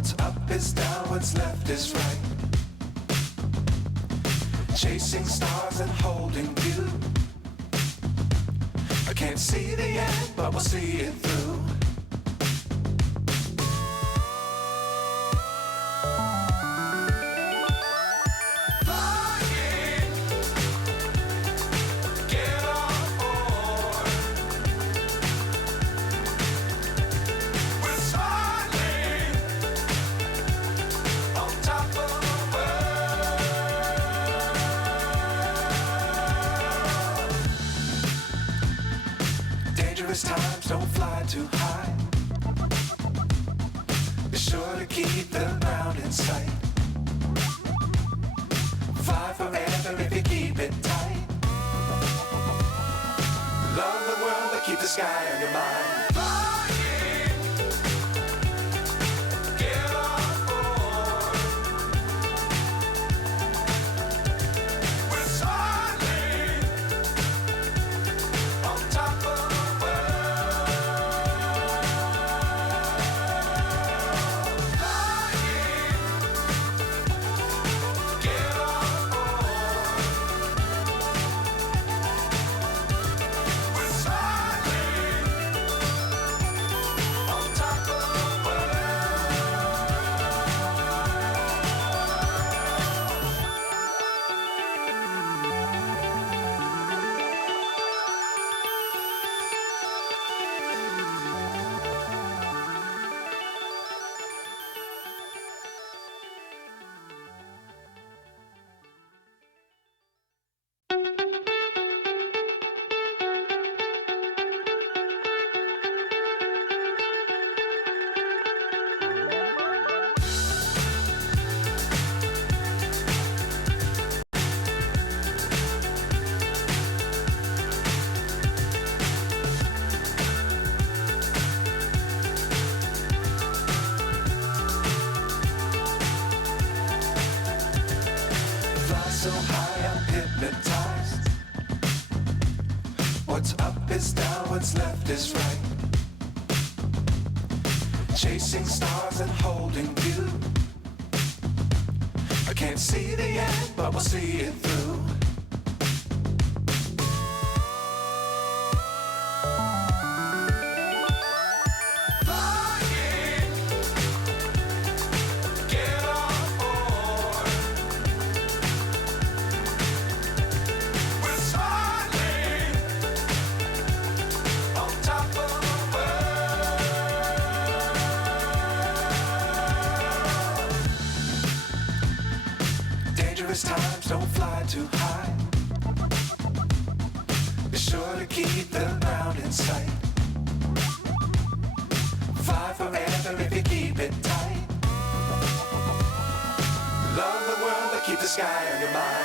What's up is down, what's left is right. Chasing stars and holding you. I can't see the end, but we'll see it through. Dangerous times, don't fly too high. Be sure to keep the ground in sight. Fly forever if you keep it tight. Love the world, but keep the sky on your mind. So high I'm hypnotized. What's up is down, what's left is right. Chasing stars and holding you. I can't see the end, but we'll see it through. Dangerous times, don't fly too high. Be sure to keep the ground in sight. Fly forever if you keep it tight. Love the world, but keep the sky on your mind.